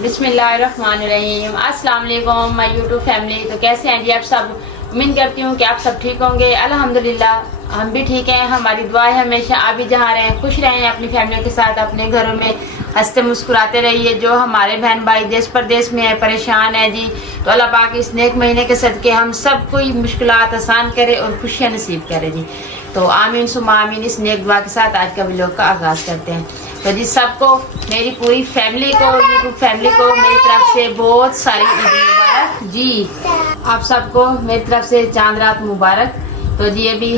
बिस्मिल्लाहिर्रहमानिर्रहीम। अस्सलाम वालेकुम माय यूट्यूब फैमिली। तो कैसे हैं जी आप सब? उम्मीद करती हूँ कि आप सब ठीक होंगे। अल्हम्दुलिल्लाह हम भी ठीक हैं। हमारी दुआ है हमेशा आप भी जहाँ रहें खुश रहें, अपनी फैमिली के साथ अपने घरों में हंसते मुस्कुराते रहिए। जो हमारे बहन भाई देश प्रदेश में है, परेशान है जी, तो अल्लाह पाक इस नेक महीने के सदके हम सब कोई मुश्किलात आसान करे और खुशियाँ नसीब करे जी। तो आमीन सुमा आमीन। इस नेक दुआ के साथ आज का व्लॉग का आगाज़ करते हैं। तो जी सबको, मेरी पूरी फैमिली को, यूट्यूब फैमिली को मेरी तरफ से बहुत सारी ईद मुबारक जी। आप सबको मेरी तरफ से चांद रात मुबारक। तो जी अभी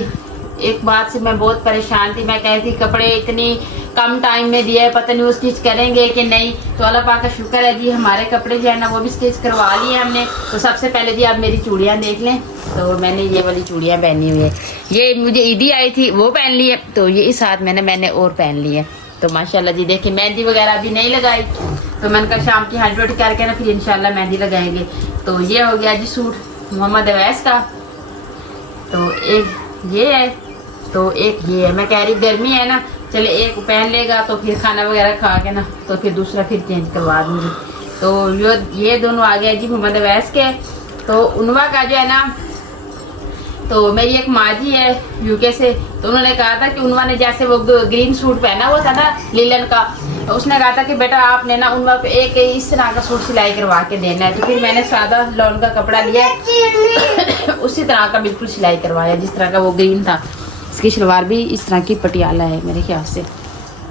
एक बात से मैं बहुत परेशान थी। मैं कह रही थी कपड़े इतनी कम टाइम में दिए, पता नहीं वो स्टिच करेंगे कि नहीं। तो अल्लाह पाक का शुक्र है जी, हमारे कपड़े जो है ना वो भी स्टिच करवा लिए हमने। तो सबसे पहले जी आप मेरी चूड़ियाँ देख लें। तो मैंने ये वाली चूड़ियाँ पहनी हुई है, ये मुझे ईदी आई थी वो पहन ली है। तो ये इस हाथ मैंने और पहन ली है। तो माशाल्लाह जी देखिए, मेहंदी वगैरह अभी नहीं लगाई। तो मैंने कहा शाम की हाथ रोटी करके ना फिर इंशाल्लाह मेहंदी लगाएंगे। तो ये हो गया जी सूट मोहम्मद अवैस का। तो एक ये है, तो एक ये है। मैं कह रही गर्मी है ना, चले एक पहन लेगा तो फिर खाना वगैरह खा के ना तो फिर दूसरा फिर चेंज करवा दूँगी। तो ये दोनों आ गया जी मोहम्मद अवैस के। तो उनवा का जो है ना, तो मेरी एक माँ जी है यूके से, तो उन्होंने कहा था कि उनवा ने जैसे वो ग्रीन सूट पहना हुआ था ना लीलन का, तो उसने कहा था कि बेटा आपने ना उनवा पे एक इस तरह का सूट सिलाई करवा के देना है। तो फिर मैंने सादा लॉन का कपड़ा लिया उसी तरह का बिल्कुल सिलाई करवाया जिस तरह का वो ग्रीन था। इसकी शलवार भी इस तरह की पटियाला है मेरे ख्याल से।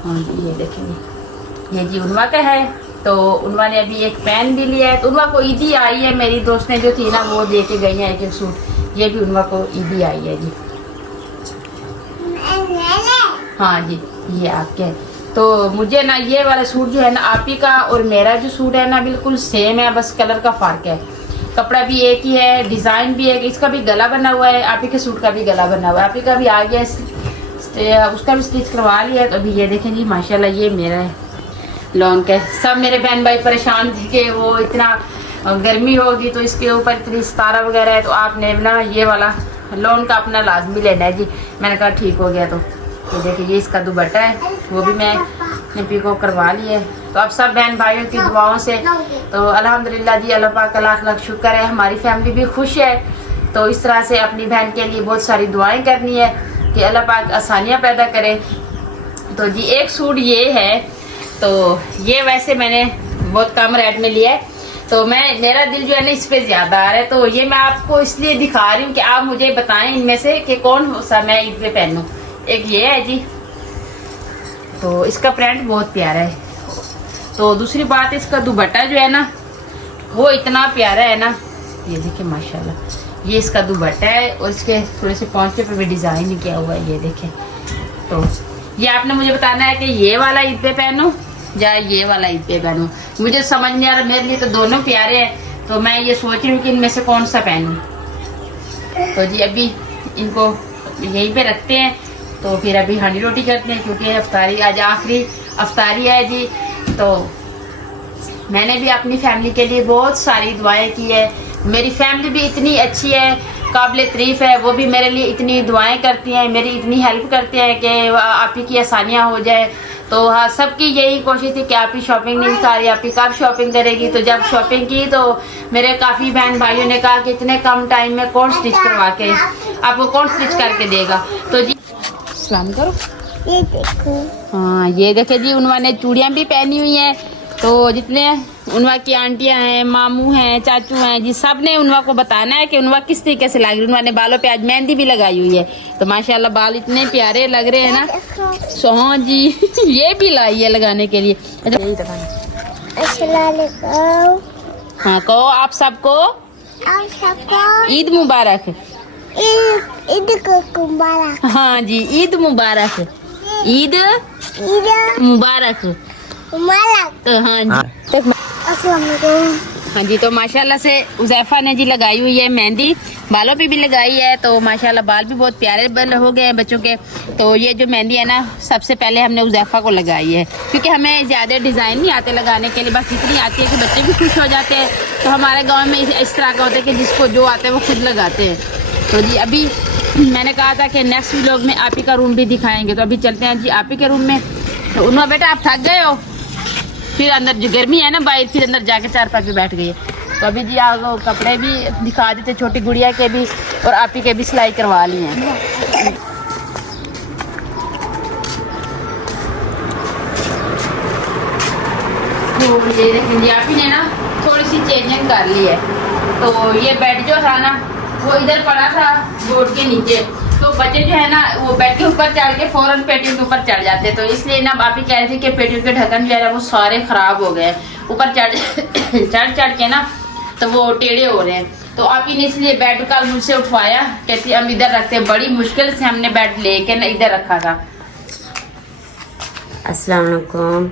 हाँ जी ये देखेंगे, ये जी उनवा का है। तो उनवा ने अभी एक पेन भी लिया है। तो उनवा को ईदी आई है, मेरी दोस्त ने जो थी ना वो दे के गई है एक सूट। ये भी उनवा को ईदी आई है जी। हाँ जी ये आपके। तो मुझे ना ये वाला सूट जो है ना आप ही का और मेरा जो सूट है ना बिल्कुल सेम है, बस कलर का फ़र्क है। कपड़ा भी एक ही है, डिज़ाइन भी एक, इसका भी गला बना हुआ है, आप ही के सूट का भी गला बना हुआ है। आप ही का भी आ गया, उसका भी स्टिच करवा लिया है। तो अभी ये देखें जी माशाल्लाह ये मेरा है लॉन का। सब मेरे बहन भाई परेशान थे कि वो इतना गर्मी होगी तो इसके ऊपर इतनी सितारा वगैरह है, तो आपने ना ये वाला लॉन का अपना लाजमी लेना है जी। मैंने कहा ठीक हो गया। तो देखिए ये इसका दुपट्टा है, वो भी मैं पिको करवा ली है। तो अब सब बहन भाइयों की दुआओं से तो अल्हम्दुलिल्लाह जी, अल्लाह पाक का लाख लाख शुक्र है, हमारी फैमिली भी खुश है। तो इस तरह से अपनी बहन के लिए बहुत सारी दुआएं करनी है कि अल्लाह पाक आसानियाँ पैदा करे। तो जी एक सूट ये है, तो ये वैसे मैंने बहुत कम रेट में लिया है। तो मेरा दिल जो है ना इस पे ज़्यादा आ रहा है। तो ये मैं आपको इसलिए दिखा रही हूँ कि आप मुझे बताएं इनमें से कि कौन सा मैं ईद पे पहनूँ। एक ये है जी, तो इसका प्रिंट बहुत प्यारा है। तो दूसरी बात इसका दुपट्टा जो है ना वो इतना प्यारा है ना, ये देखिए माशाल्लाह। ये इसका दुपट्टा है और इसके थोड़े से पौंचे पे भी डिज़ाइन किया हुआ है, ये देखें। तो ये आपने मुझे बताना है कि ये वाला ईद पे पहनूँ या ये वाला ईद पे पहनूँ। मुझे समझ नहीं आ रहा, मेरे लिए तो दोनों प्यारे हैं। तो मैं ये सोच रही हूँ कि इनमें से कौन सा पहनूँ। तो जी अभी इनको यहीं पे रखते हैं। तो फिर अभी हांडी रोटी करते हैं क्योंकि अफ्तारी आज आखिरी अफ्तारी है जी। तो मैंने भी अपनी फैमिली के लिए बहुत सारी दुआएं की है। मेरी फैमिली भी इतनी अच्छी है, काबिल तारीफ़ है। वो भी मेरे लिए इतनी दुआएं करती हैं, मेरी इतनी हेल्प करते हैं कि आप ही की आसानियाँ हो जाए। तो हाँ, सबकी यही कोशिश थी कि आप ही शॉपिंग नहीं कर रही, आप ही कब शॉपिंग करेगी। तो जब शॉपिंग की तो मेरे काफ़ी बहन भाइयों ने कहा कि इतने कम टाइम में कौन स्टिच करवा के आपको कौन स्टिच करके देगा। तो जी सलाम करो, ये देखो। हाँ ये देखे जी, उनवा ने चूड़ियाँ भी पहनी हुई हैं। तो जितने उनवा की आंटियाँ हैं, मामू हैं, चाचू हैं जी, सब ने उनवा को बताना है कि उनवा किस तरीके से लग रही है। उनवा ने बालों पे आज मेहंदी भी लगाई हुई है। तो माशाल्लाह बाल इतने प्यारे लग रहे हैं ना। सो हाँ जी ये भी लाई है लगाने के लिए। हाँ कहो आप सबको ईद मुबारक। ईद मुबारक। हाँ जी ईद मुबारक, ईद मुबारक। हाँ जी हाँ जी। तो माशाल्लाह से उज़ैफा ने जी लगाई हुई है मेहंदी, बालों पे भी लगाई है। तो माशाल्लाह बाल भी बहुत प्यारे हो गए हैं बच्चों के। तो ये जो मेहंदी है ना सबसे पहले हमने उज़ैफा को लगाई है क्योंकि हमें ज़्यादा डिज़ाइन नहीं आते लगाने के लिए, बस इतनी आती है कि बच्चे भी खुश हो जाते हैं। तो हमारे गाँव में इस तरह का होता है कि जिसको जो आता है वो खुद लगाते हैं। तो जी अभी मैंने कहा था कि नेक्स्ट व्लॉग में आप ही का रूम भी दिखाएंगे। तो अभी चलते हैं जी आप ही के रूम में। तो उन्होंने बेटा आप थक गए हो? फिर अंदर जो गर्मी है ना बाहर, फिर अंदर जाके चारपाई पे बैठ गई है। तो अभी जी आपको कपड़े भी दिखा देते, छोटी गुड़िया के भी और आप ही के भी सिलाई करवा ली हैं। तो ये देखिए जी आप ही ने ना थोड़ी सी चेंजिंग कर ली है। तो ये बेड जो था ना वो इधर पड़ा था बोर्ड के नीचे, तो बच्चे जो है ना वो बेड के ऊपर चढ़ के फौरन पेटियों के ऊपर चढ़ जाते, तो इसलिए ना आप ही कह रहे थे कि पेटियों के ढक्कन जो है ना वो सारे खराब हो गए, ऊपर चढ़ के ना तो वो टेढ़े हो रहे हैं। तो आप ही ने इसलिए बेड का मुझसे उठवाया, कहती हम इधर रखते, बड़ी मुश्किल से हमने बेड लेके ना इधर रखा था। अस्सलाम वालेकुम।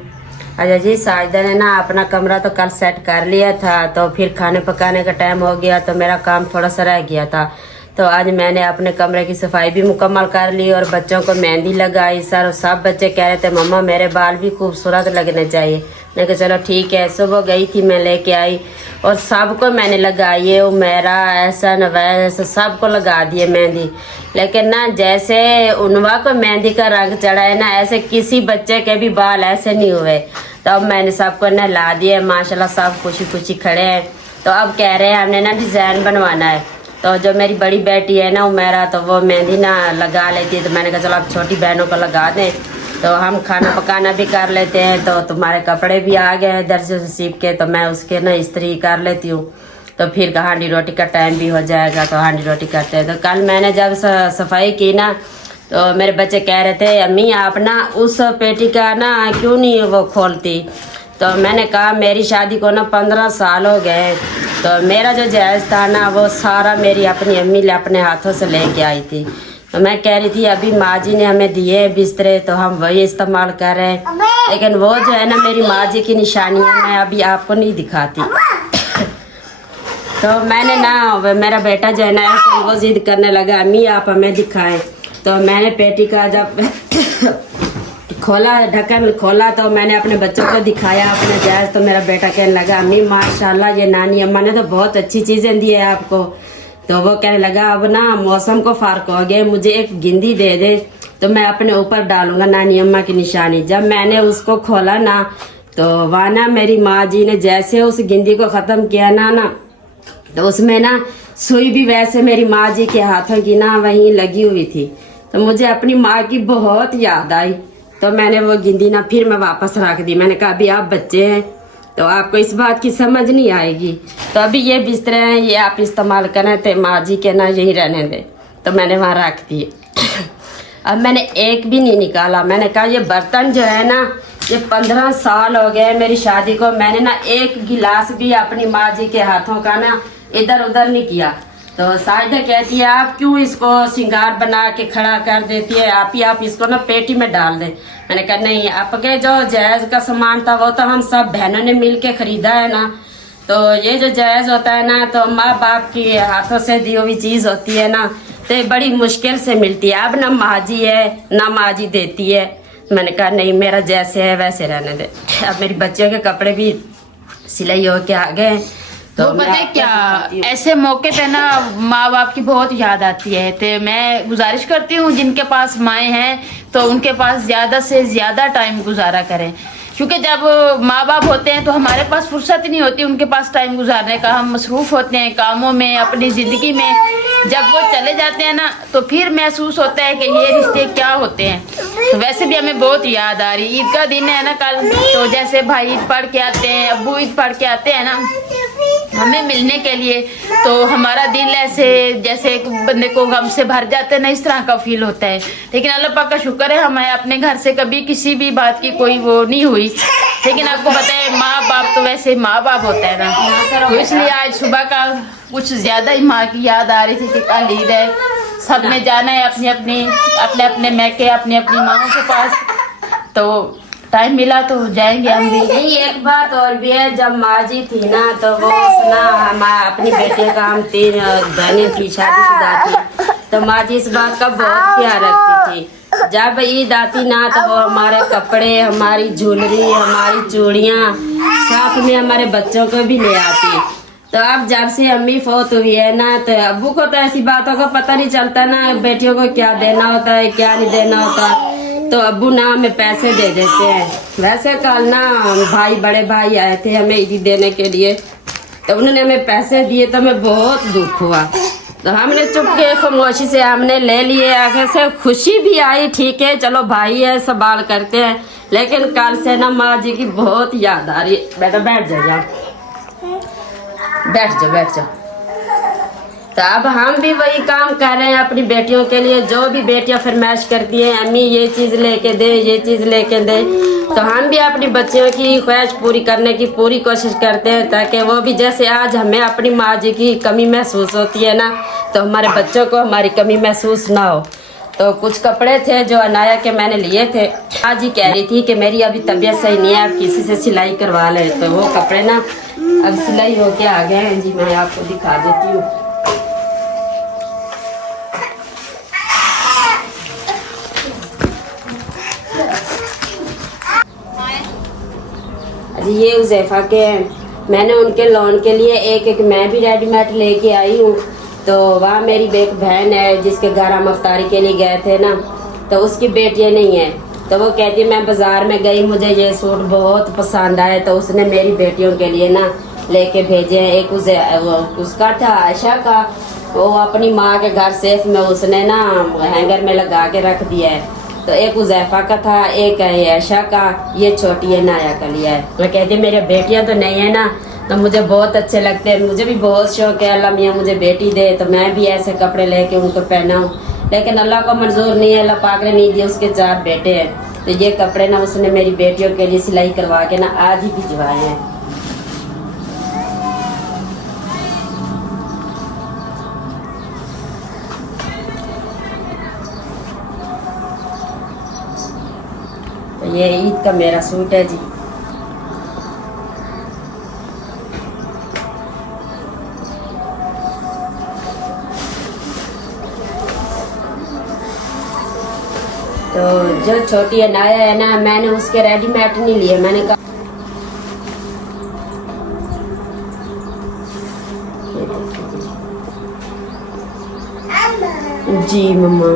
अच्छा जी, साजिदा ने ना अपना कमरा तो कल सेट कर लिया था, तो फिर खाने पकाने का टाइम हो गया तो मेरा काम थोड़ा सा रह गया था। तो आज मैंने अपने कमरे की सफाई भी मुकम्मल कर ली और बच्चों को मेहंदी लगाई। सब बच्चे कह रहे थे मम्मा मेरे बाल भी खूबसूरत लगने चाहिए। मैं कहा चलो ठीक है। सुबह गई थी मैं लेके आई और सबको मैंने लगाई है, वो मेरा ऐसा न वैसा सबको लगा दिए मेहंदी। लेकिन ना जैसे उनवा को मेहंदी का रंग चढ़ा है ना, ऐसे किसी बच्चे के भी बाल ऐसे नहीं हुए। तो अब मैंने सबको नहला दिया, माशाल्लाह सब खुशी खुशी खड़े हैं। तो अब कह रहे हैं हमने ना डिज़ाइन बनवाना है। तो जो मेरी बड़ी बेटी है ना उमेरा, तो वो मेहंदी ना लगा लेती है। तो मैंने कहा चलो अब छोटी बहनों को लगा दें, तो हम खाना पकाना भी कर लेते हैं। तो तुम्हारे कपड़े भी आ गए हैं दर्जे से सीप के, तो मैं उसके ना इस्त्री कर लेती हूँ। तो फिर हांडी रोटी का टाइम भी हो जाएगा, तो हांडी रोटी करते हैं। तो कल मैंने जब सफाई की ना, तो मेरे बच्चे कह रहे थे अम्मी आप ना उस पेटी का ना क्यों नहीं वो खोलती। तो मैंने कहा मेरी शादी को ना 15 साल हो गए, तो मेरा जो जहेज था ना वो सारा मेरी अपनी अम्मी ने अपने हाथों से लेके आई थी। तो मैं कह रही थी अभी माँ जी ने हमें दिए बिस्तरे तो हम वही इस्तेमाल कर रहे हैं, लेकिन वो जो है ना मेरी माँ जी की निशानियाँ मैं अभी आपको नहीं दिखाती। तो मैंने ना मेरा बेटा जो है ना ऐसे वो जिद करने लगा अम्मी आप हमें दिखाएं। तो मैंने पेटी का जब खोला, ढक्कन खोला, तो मैंने अपने बच्चों को दिखाया अपने जहेज। तो मेरा बेटा कहने लगा अम्मी माशाल्लाह ये नानी अम्मा ने तो बहुत अच्छी चीज़ें दी है आपको। तो वो कहने लगा अब ना मौसम को फ़र्क हो गया, मुझे एक गिंदी दे दे तो मैं अपने ऊपर डालूंगा नानी अम्मा की निशानी। जब मैंने उसको खोला ना, तो वहाँ ना मेरी माँ जी ने जैसे उस गिंदी को ख़त्म किया ना तो उसमें ना सुई भी वैसे मेरी माँ जी के हाथों की ना वहीं लगी हुई थी। तो मुझे अपनी माँ की बहुत याद आई। तो मैंने वो गिंदी ना फिर मैं वापस रख दी। मैंने कहा अभी आप बच्चे हैं तो आपको इस बात की समझ नहीं आएगी, तो अभी ये बिस्तरे हैं ये आप इस्तेमाल करें, तो माँ जी के ना यही रहने दें। तो मैंने वहाँ रख दिए। अब मैंने एक भी नहीं निकाला। मैंने कहा ये बर्तन जो है ना ये 15 साल हो गए मेरी शादी को, मैंने ना एक गिलास भी अपनी माँ जी के हाथों का ना इधर उधर नहीं किया। तो साजिदा कहती है आप क्यों इसको श्रृंगार बना के खड़ा कर देती है, आप इसको ना पेटी में डाल दें। मैंने कहा नहीं, आपके जो जहेज का सामान था वो तो हम सब बहनों ने मिल के खरीदा है ना, तो ये जो जहेज होता है ना तो माँ बाप के हाथों से दी हुई चीज़ होती है ना, तो ये बड़ी मुश्किल से मिलती है। अब ना माँ जी है ना माँ जी देती है। मैंने कहा नहीं मेरा जैसे है वैसे रहने दे। अब मेरी बच्चियों के कपड़े भी सिलाई हो के आ गए। तो पता है क्या, ऐसे मौके पे ना माँ बाप की बहुत याद आती है। तो मैं गुजारिश करती हूँ जिनके पास माएँ हैं तो उनके पास ज़्यादा से ज़्यादा टाइम गुजारा करें, क्योंकि जब माँ बाप होते हैं तो हमारे पास फुर्सत ही नहीं होती उनके पास टाइम गुजारने का। हम मसरूफ़ होते हैं कामों में अपनी ज़िंदगी में। जब वो चले जाते हैं ना तो फिर महसूस होता है कि ये रिश्ते क्या होते हैं। तो वैसे भी हमें बहुत याद आ रही, ईद का दिन है ना कल, तो जैसे भाई ईद पढ़ के आते हैं, अब्बू ईद पढ़ के आते हैं ना हमें मिलने के लिए, तो हमारा दिल ऐसे जैसे एक बंदे को गम से भर जाते हैं ना, इस तरह का फील होता है। लेकिन अल्लाह पाक का शुक्र है हमें अपने घर से कभी किसी भी बात की कोई वो नहीं हुई। लेकिन आपको पता है माँ बाप तो वैसे माँ बाप होता है ना, तो इसलिए आज सुबह का कुछ ज़्यादा ही माँ की याद आ रही थी कि कल ईद है, सब ने जाना है अपने अपने मैके अपनी अपनी माँओं के पास। तो टाइम मिला तो जाएंगे हम भी। नहीं एक बात और भी है, जब माँ जी थी ना तो वो ना हम अपनी बेटे का हम 3 बहनें थी शादीशुदा थी, तो माँ जी इस बात का बहुत ख्याल रखती थी। जब ईद आती ना तो वो हमारे कपड़े हमारी ज्वेलरी हमारी चूड़ियाँ साथ में हमारे बच्चों को भी ले आती। तो अब जब से अम्मी फौत हुई है ना तो अब्बू को तो ऐसी बातों का पता नहीं चलता ना, बेटियों को क्या देना होता है क्या नहीं देना होता। तो अब्बू ना हमें पैसे दे देते हैं। वैसे कल ना भाई बड़े भाई आए थे हमें ईदी देने के लिए, तो उन्होंने हमें पैसे दिए तो हमें बहुत दुख हुआ। तो हमने चुपके खामोशी से हमने ले लिए। आखिर से खुशी भी आई, ठीक है चलो भाई है सवाल करते हैं, लेकिन कल से ना माँ जी की बहुत याद आ रही है। बेटा बैठ जाओ, बैठ जाओ बैठ जाओ। तो अब हम भी वही काम कर रहे हैं अपनी बेटियों के लिए। जो भी बेटियां फरमाइश करती हैं अम्मी ये चीज़ लेके दे, ये चीज़ लेके दे, तो हम भी अपनी बच्चियों की ख्वाहिश पूरी करने की पूरी कोशिश करते हैं, ताकि वो भी जैसे आज हमें अपनी माँ जी की कमी महसूस होती है ना, तो हमारे बच्चों को हमारी कमी महसूस ना हो। तो कुछ कपड़े थे जो अनाया के मैंने लिए थे। आज ही कह रही थी कि मेरी अभी तबीयत सही नहीं है, आप किसी से सिलाई करवा लें। तो वो कपड़े ना अब सिलाई होके आ गए हैं जी, मैं आपको दिखा देती हूँ। ये उज़ैफा के मैंने उनके लोन के लिए एक मैं भी रेडीमेड लेके आई हूँ। तो वहाँ मेरी एक बहन है जिसके घर हम अफ्तारी के लिए गए थे ना, तो उसकी बेटियाँ नहीं है। तो वो कहती है मैं बाज़ार में गई, मुझे ये सूट बहुत पसंद आए, तो उसने मेरी बेटियों के लिए ना लेके भेजे हैं। एक उसका था आयशा का, वो अपनी माँ के घर सेफ में उसने ना हैंगर में लगा के रख दिया है। तो एक उज़ैफा का था, एक है आयशा का, ये छोटी है नाया का लिया है। मैं कहती है मेरी बेटियां तो नहीं है ना, तो मुझे बहुत अच्छे लगते हैं। मुझे भी बहुत शौक है अल्लाह मियाँ मुझे बेटी दे, तो मैं भी ऐसे कपड़े लेके उनको पहनाऊँ, लेकिन अल्लाह को मंजूर नहीं है। अल्लाह पाक ने नहीं दिया, उसके 4 बेटे हैं। तो ये कपड़े ना उसने मेरी बेटियों के लिए सिलाई करवा के ना आज ही भिजवाए हैं। तो ये ईद का मेरा सूट है जी। तो जो छोटी अनाया है ना, मैंने उसके रेडीमेड नहीं लिए, मैंने कहा जी मम्मा।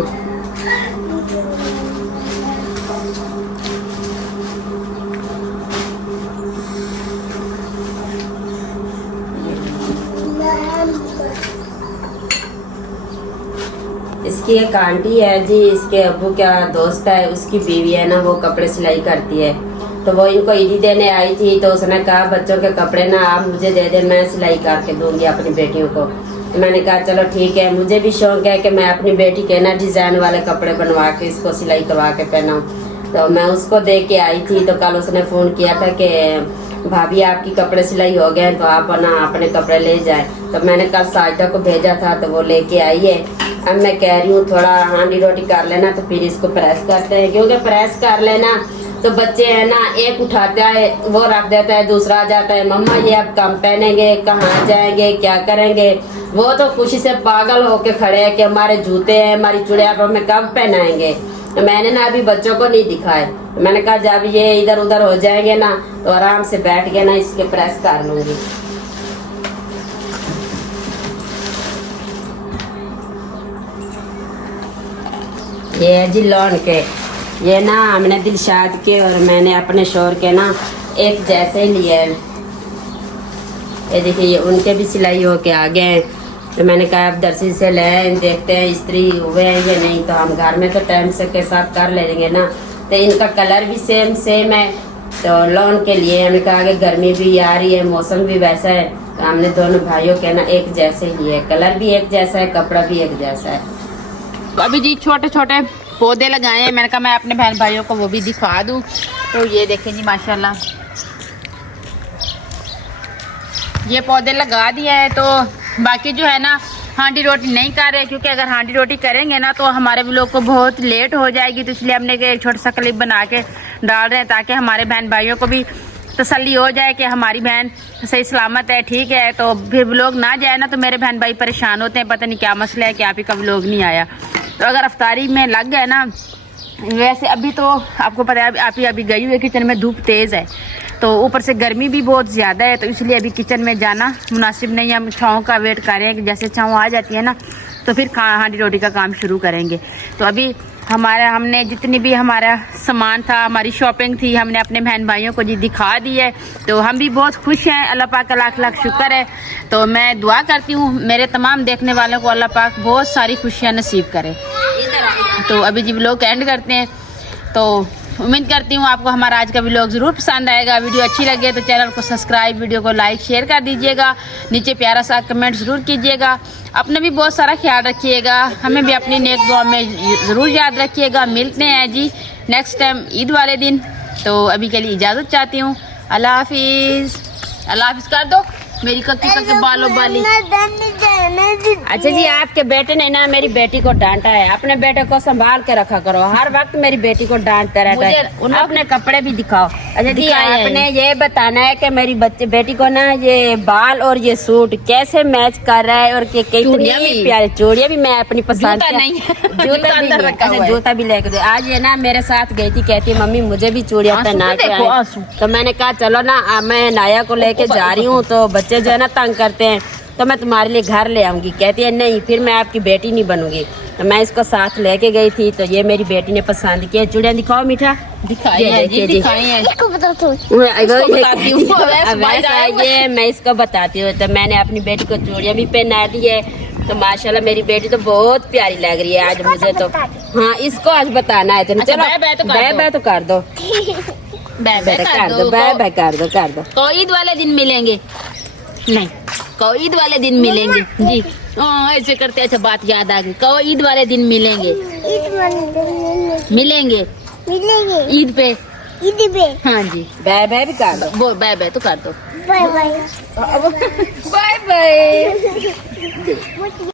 इसकी एक आंटी है जी, इसके अब्बू का दोस्त है, उसकी बीवी है ना, वो कपड़े सिलाई करती है। तो वो इनको ईदी देने आई थी, तो उसने कहा बच्चों के कपड़े ना आप मुझे दे दे, मैं सिलाई करके दूंगी अपनी बेटियों को। तो मैंने कहा चलो ठीक है, मुझे भी शौक है कि मैं अपनी बेटी के ना डिज़ाइन वाले कपड़े बनवा के इसको सिलाई करवा के पहनाऊँ। तो मैं उसको दे के आई थी, तो कल उसने फ़ोन किया था कि भाभी आपकी कपड़े सिलाई हो गए, तो आप ना अपने कपड़े ले जाए। तो मैंने कल साजिदा को भेजा था, तो वो लेके आई है। अब मैं कह रही हूँ थोड़ा हांडी रोटी कर लेना, तो फिर इसको प्रेस करते हैं, क्योंकि प्रेस कर लेना तो बच्चे है ना, एक उठाता है वो रख देता है, दूसरा आ जाता है मम्मा ये अब कम पहनेंगे, कहाँ जाएंगे, क्या करेंगे। वो तो खुशी से पागल होके खड़े हैं कि हमारे जूते हैं, हमारी चूड़िया पर हमें कब पहनाएंगे। तो मैंने ना अभी बच्चों को नहीं दिखाए, तो मैंने कहा जब ये इधर उधर हो जाएंगे ना, तो आराम से बैठ के ना इसके प्रेस कर लूंगी। ये है जी लॉन के, ये ना हमने दिलशाद के और मैंने अपने शोर के ना एक जैसे ही लिए। ये देखिए ये उनके भी सिलाई होके आ गए हैं। तो मैंने कहा अब दर्जी से ले देखते हैं इस्त्री हुए हैं या नहीं, तो हम घर में तो टाइम से के साथ कर लेंगे ना। तो इनका कलर भी सेम है। तो लॉन के लिए हमने कहा कि गर्मी भी आ रही है, मौसम भी वैसा है, तो हमने दोनों भाइयों के ना एक जैसे ही लिए, कलर भी एक जैसा है, कपड़ा भी एक जैसा है। अभी जी छोटे छोटे पौधे लगाए हैं, मैंने कहा मैं अपने बहन भाइयों को वो भी दिखा दूँ। तो ये देखें जी माशाल्लाह ये पौधे लगा दिया है। तो बाकी जो है ना हांडी रोटी नहीं कर रहे, क्योंकि अगर हांडी रोटी करेंगे ना तो हमारे भी लोग को बहुत लेट हो जाएगी। तो इसलिए हमने एक छोटा सा क्लिप बना के डाल रहे हैं, ताकि हमारे बहन भाइयों को भी तसल्ली हो जाए कि हमारी बहन सही सलामत है, ठीक है। तो फिर व्लॉग ना जाए ना तो मेरे बहन भाई परेशान होते हैं, पता नहीं क्या मसला है कि आप ही का व्लॉग नहीं आया। तो अगर अफ्तारी में लग गए ना, वैसे अभी तो आपको पता है आप ही अभी गई हुई है, किचन में धूप तेज़ है, तो ऊपर से गर्मी भी बहुत ज़्यादा है, तो इसलिए अभी किचन में जाना मुनासिब नहीं है। हम छाँव का वेट कर रहे हैं कि जैसे छाँव आ जाती है ना तो फिर हांडी रोटी का काम शुरू करेंगे। तो अभी हमने जितनी भी हमारा सामान था, हमारी शॉपिंग थी, हमने अपने बहन भाइयों को जी दिखा दी है। तो हम भी बहुत खुश हैं, अल्लाह पाक का लाख लाख शुक्र है। तो मैं दुआ करती हूँ मेरे तमाम देखने वालों को अल्लाह पाक बहुत सारी खुशियाँ नसीब करे। तो अभी जी व्लॉग एंड करते हैं। तो उम्मीद करती हूँ आपको हमारा आज का व्लॉग ज़रूर पसंद आएगा। वीडियो अच्छी लगे तो चैनल को सब्सक्राइब, वीडियो को लाइक शेयर कर दीजिएगा। नीचे प्यारा सा कमेंट ज़रूर कीजिएगा। अपने भी बहुत सारा ख्याल रखिएगा, हमें भी अपनी नेक दुआ में ज़रूर याद रखिएगा। मिलते हैं जी नेक्स्ट टाइम ईद वाले दिन। तो अभी के लिए इजाज़त चाहती हूँ। अल्लाह हाफिज़। अल्लाह हाफिज़ कर दो मेरी कक्की के बालों वाली। अच्छा जी, आपके बेटे ने ना मेरी बेटी को डांटा है। अपने बेटे को संभाल के रखा करो, हर वक्त मेरी बेटी को डांटता रहता है। अपने कपड़े भी दिखाओ। अच्छा जी, आपने ये बताना है कि मेरी बेटी को ना ये बाल और ये सूट कैसे मैच कर रहा है और कितनी प्यारी चूड़ियां भी मैं अपनी पसंद जूता भी लेके दो। आज ये ना मेरे साथ गई थी, कहती मम्मी मुझे भी चूड़ियां पहना के। तो मैंने कहा चलो ना, मैं नाया को लेके जा रही हूँ, तो बच्चे जो है ना तंग करते हैं, तो मैं तुम्हारे लिए घर ले आऊंगी। कहती है नहीं, फिर मैं आपकी बेटी नहीं बनूंगी। तो मैं इसको साथ लेके गई थी, तो ये मेरी बेटी ने पसंद किया। चूड़ियां दिखाओ मीठा। दिखाई है जी, दिखाई है। ये मैं इसको बताती हूँ। तो मैंने अपनी बेटी को चूड़ियां भी पहना दी है। तो माशाल्लाह मेरी बेटी तो बहुत प्यारी लग रही है आज मुझे। तो हाँ, इसको आज बताना है। चलो बाय बाय तो कर दो, बाय बाय कर दो, बाय बाय कर दो, कर दो। तो ईद वाले दिन मिलेंगे, नहीं कहो ईद वाले दिन मिलेंगे जी। ऐसे करते। अच्छा बात याद आ गई, कहो ईद वाले दिन मिलेंगे, मिलेंगे ईद पे। हाँ जी, बाय बाय भी कर दो। बाय बाय तो कर दो। Bye bye bye bye.